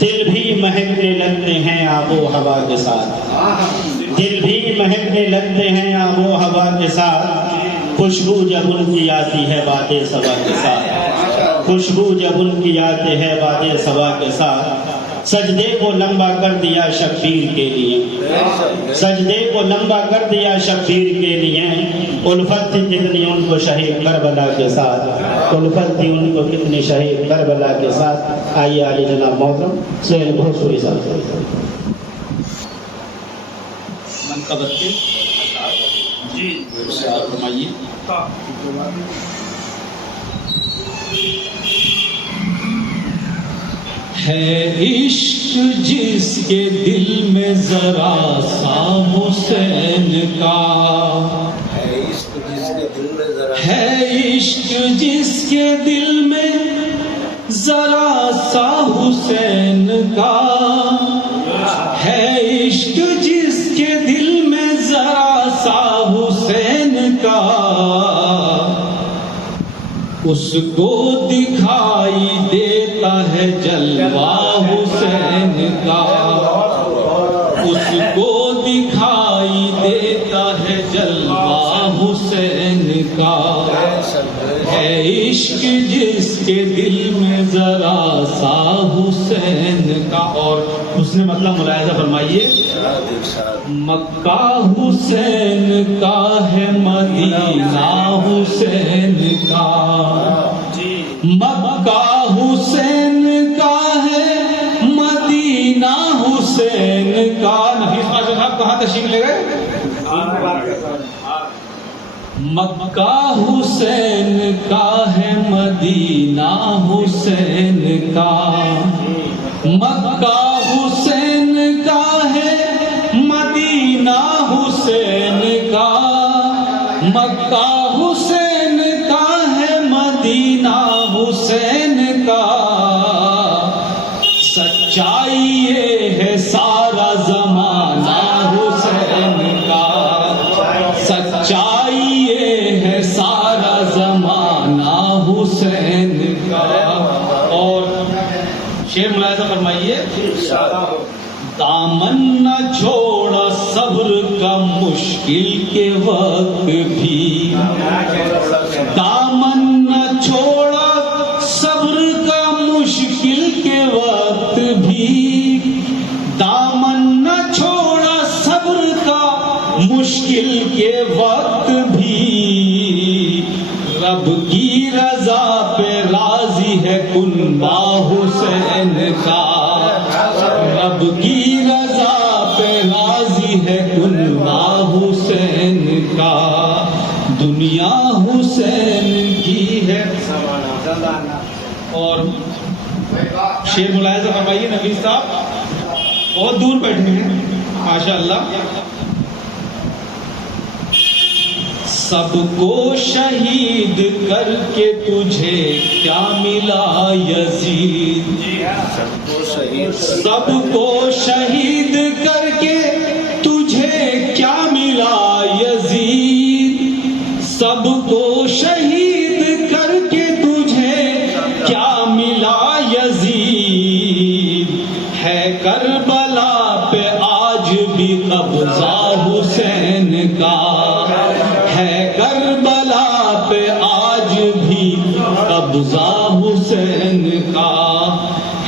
دل بھی مہکنے لگتے ہیں آب و ہوا کے ساتھ، دل بھی مہکنے لگتے ہیں آب و ہوا کے ساتھ، خوشبو جب ان کی آتی ہے باد صبا کے ساتھ، خوشبو جب ان کی آتی ہے باد صبا کے ساتھ، سجدے کو لمبا کر دیا شبیر کے لیے، سجدے کو لمبا کر دیا شبیر کے لیے، الفت تھی کتنی ان کو شہید کربلا کے ساتھ، الفت تھی ان کو کتنی شہید کربلا کے ساتھ۔ آئیے علی جناب محترم سہیل بھوسپوری صاحب منقبت کے جی فرمائیے۔ ہے عشق جس کے دل میں ذرا سا حسین کا، ہے عشق جس کے دل میں ذرا سا حسین کا، ہے عشق جس کے دل میں ذرا سا حسین کا، اس کو دکھائی دیتا ہے جلوہ حسین کا، اس کو دکھائی دیتا ہے جلوہ حسین کا، ہے عشق جس کے دل میں ذرا سا حسین کا۔ اور اس نے مطلب ملاحظہ فرمائیے، مکہ حسین کا ہے مدینہ حسین کا، مکہ حسین کا ہے مدینہ حسین کا۔ نفیس خواجہ صاحب کہاں تشریف لے گئے؟ مکہ حسین کا ہے مدینہ حسین کا، مکہ حسین کا ہے مدینہ حسین کا، مکہ حسین کا ہے مدینہ حسین کا، سچائی یہ ہے سارا زمانہ حسین کا، سچائی یہ ہے سارا زمانہ حسین کا۔ اور شعر ملاحظہ فرمائیے، دامن نہ چھوڑا صبر کا مشکل کے وقت بھی، دامن نہ چھوڑا صبر کا مشکل کے وقت بھی، دامن نہ چھوڑا صبر کا مشکل کے وقت بھی، رب کی رضا پہ راضی ہے کنبہ حسین کا، رب کی رضا پہ راضی ہے کنبہ حسین کا، دنیا حسین کی ہے۔ اور شعر ملاحظہ فرمائیے نفیس صاحب، بہت دور بیٹھے ہیں ماشاءاللہ۔ سب کو شہید کر کے تجھے کیا ملا یزید، سب کو شہید کر کے تجھے کیا ملا یزید، سب کو شہید کر کے تجھے کیا ملا یزید، ہے کربلا پہ آج بھی قبضہ حسین کا، ہے کربلا پہ آج بھی قبضہ حسین کا،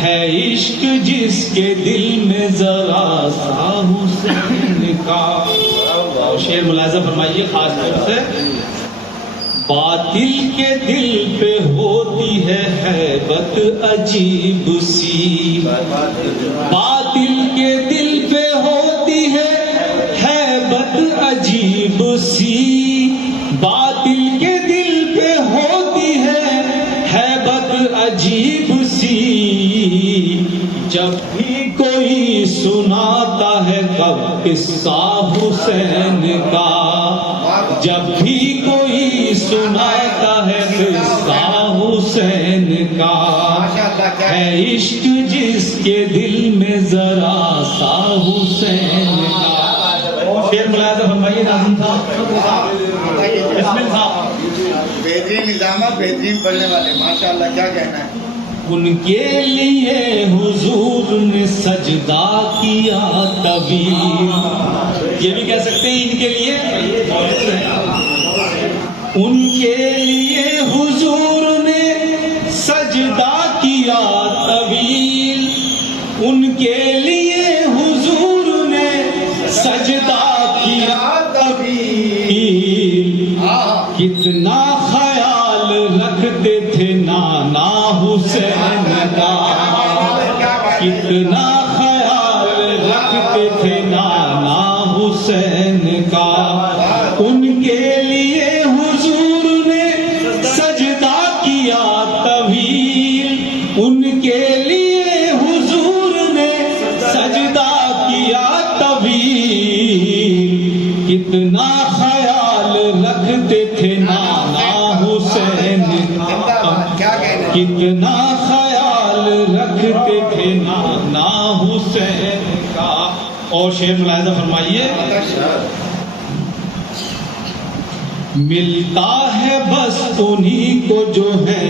ہے عشق جس کے دل میں ذرا سا حسین کا۔ شعر ملاحظہ فرمائیے خاص طور سے، باطل کے دل پہ ہوتی ہے ہیبت عجیب سی، باطل کے دل پہ ہوتی ہے ہیبت عجیب سی، باطل کے دل پہ ہوتی ہے ہیبت عجیب سی، جب بھی کوئی سناتا ہے کب قصہ حسین کا، جب بھی کوئی سناتا ہے قصہ حسین کا، ہے عشق جس کے دل میں ذرا سا حسین کا۔ شعر ملاحظہ فرمائیے ناظم صاحب، بسم اللہ۔ بہترین نظامہ، بہترین پڑھنے والے، ماشاءاللہ کیا کہنا ہے۔ ان کے لیے حضور نے سجدہ کیا طویل. یہ بھی کہہ سکتے ہیں ان کے لیے. ان کے لیے حضور نے سجدہ کیا طویل. ان کے لیے حضور نے سجدہ کیا طویل. کتنا خیال رکھتے تھے نانا حسین کا. کتنا خیال رکھتے تھے نانا حسین کا. ان کے لیے حضور نے سجدہ کیا طویل. ان کے لیے حضور نے سجدہ کیا طویل. کتنا خیال رکھتے تھے نانا حسین کا. کتنا خیال رکھتے تھے نانا حسین کا. اور شعر ملاحظہ فرمائیے. ملتا ہے بس انہی کو جو ہے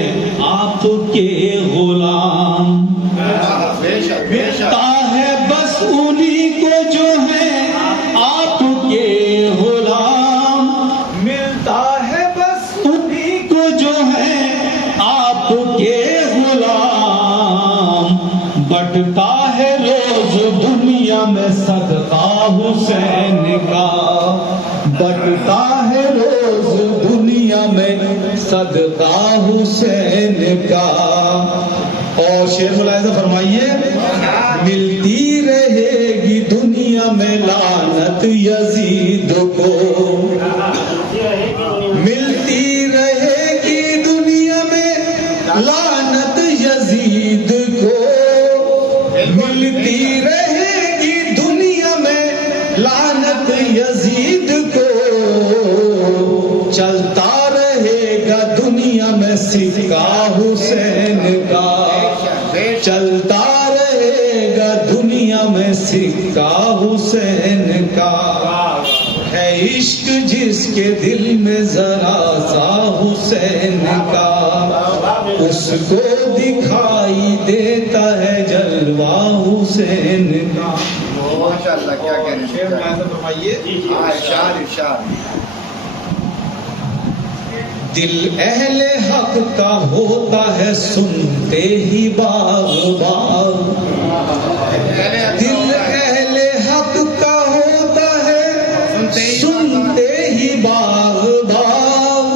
آپ کے غلام. ملتا ہے بس انہی کو جو ہے آپ کے غلام. ملتا ہے بس انہی کو جو ہے آپ کے غلام. بٹتا ہے روز دنیا میں صدقہ حسین کا. بٹتا ہے روز دنیا میں صدقہ حسین کا. اور شعر ملاحظہ فرمائیے. ملتی رہے گی دنیا میں لعنت یزید کو. ملتی رہے گی دنیا میں لعنت یزید کو. ملتی رہے گی دنیا میں لعنت یزید کو. چلتا رہے گا دنیا میں سکہ حسین کا. چلتا رہے گا دنیا میں سکہ حسین کا. ہے عشق جس کے دل میں ذرا سا حسین کا. اس کو دکھائی دیتا ہے جلوہ حسین کا. ماشاءاللہ کیا کہنے ارشاد. دل اہل حق کا ہوتا ہے سنتے ہی باغ باغ. دل اہل حق کا ہوتا ہے سنتے ہی باغ باغ.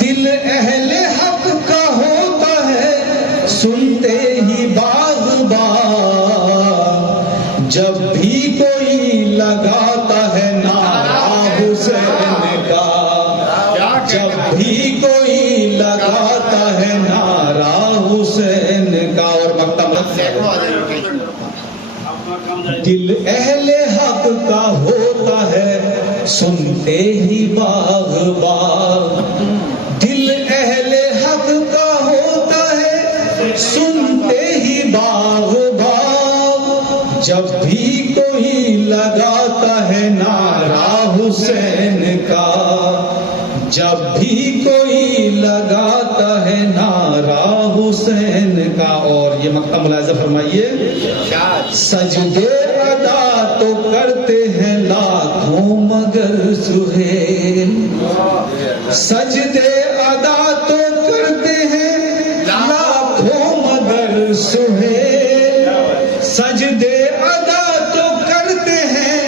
دل اہل حق کا ہوتا ہے سنتے ہی باغ باغ. جب بھی کوئی لگاتا ہے نعرہ حسین کا. جب بھی کوئی لگاتا ہے نعرہ حسین کا. اور دل اہل حق کا ہوتا ہے سنتے ہی باغ باغ. دل اہل حق کا ہوتا ہے سنتے ہی باغ باغ. جب بھی کوئی لگاتا ہے نعرہ حسین کا. جب بھی کوئی لگاتا ہے نعرہ حسین کا. اور یہ مقطع ملاحظہ فرمائیے. سجدے ادا تو کرتے ہیں لاکھوں مگر سہیل. سجدے ادا تو کرتے ہیں لاکھوں مگر سہیل. سجدے ادا تو کرتے ہیں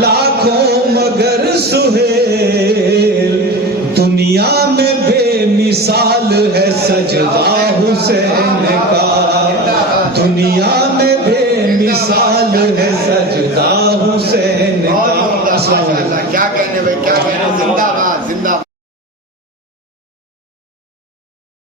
لاکھوں مگر سہیل. دنیا میں بے مثال ہے سجدہ حسین کا. دنیا میں بے مثال ہے سجدہ حسین کا. کیا کہنے زندہ باد زندہ.